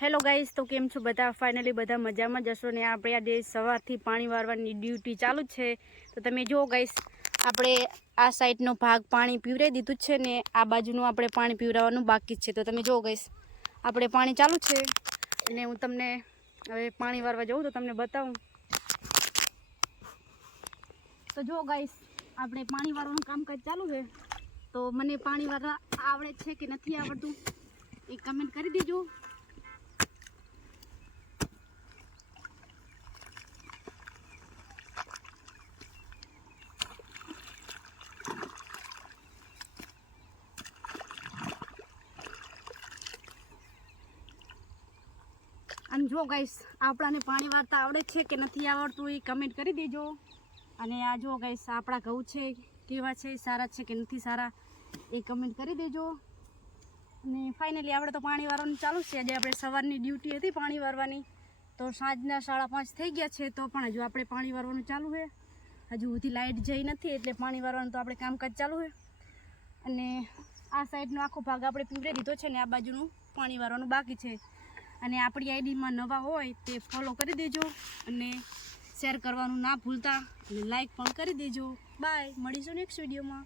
Hello guys, તો કેમ છો બધા? ફાઇનલી બધા મજામાં જશો ને આપણે આજે સવારથી પાણી વારવાની ડ્યુટી ચાલુ જ છે. તો તમે જુઓ ગાઈસ, આપણે આ સાઈડનો ભાગ પાણી પીવરાઈ દીધું છે ને આ બાજુનું આપણે પાણી પીવરાવવાનું બાકી જ છે. તો તમે જુઓ ગાઈસ, આપણે પાણી ચાલુ છે અને હું તમને હવે પાણી વારવા જાઉં તો તમને બતાવું. તો જુઓ ગાઈસ, આપણે પાણી વારવાનું કામકાજ ચાલુ છે. તો મને પાણી વારવા આવડે છે કે નથી આવડતું એ કમેન્ટ કરી દેજો. અને જો ગાઈસ, આપણાને પાણી વારતા આવડે છે કે નથી આવડતું એ કમેન્ટ કરી દેજો. અને આ જો ગાઈસ, આપણા ઘઉં છે કેવા છે, સારા છે કે નથી સારા એ કમેન્ટ કરી દેજો. અને ફાઇનલી આપણે તો પાણી વારવાનું ચાલુ છે. આજે આપણે સવારની ડ્યુટી હતી પાણી વારવાની, તો સાંજના 5:30 થઈ ગયા છે તો પણ હજુ આપણે પાણી વારવાનું ચાલુ છે. હજુ સુધી લાઇટ જઈ નથી એટલે પાણી વારવાનું તો આપણે કામકાજ ચાલુ છે. અને આ સાઈડનો આખો ભાગ આપણે પીવરાઈ દીધો છે ને આ બાજુનું પાણી વારવાનું બાકી છે. અને આપણી આઈડીમાં નવા હોય તે ફોલો કરી દેજો અને શેર કરવાનું ના ભૂલતા અને લાઈક પણ કરી દેજો. બાય, મળીશું નેક્સ્ટ વિડીયોમાં.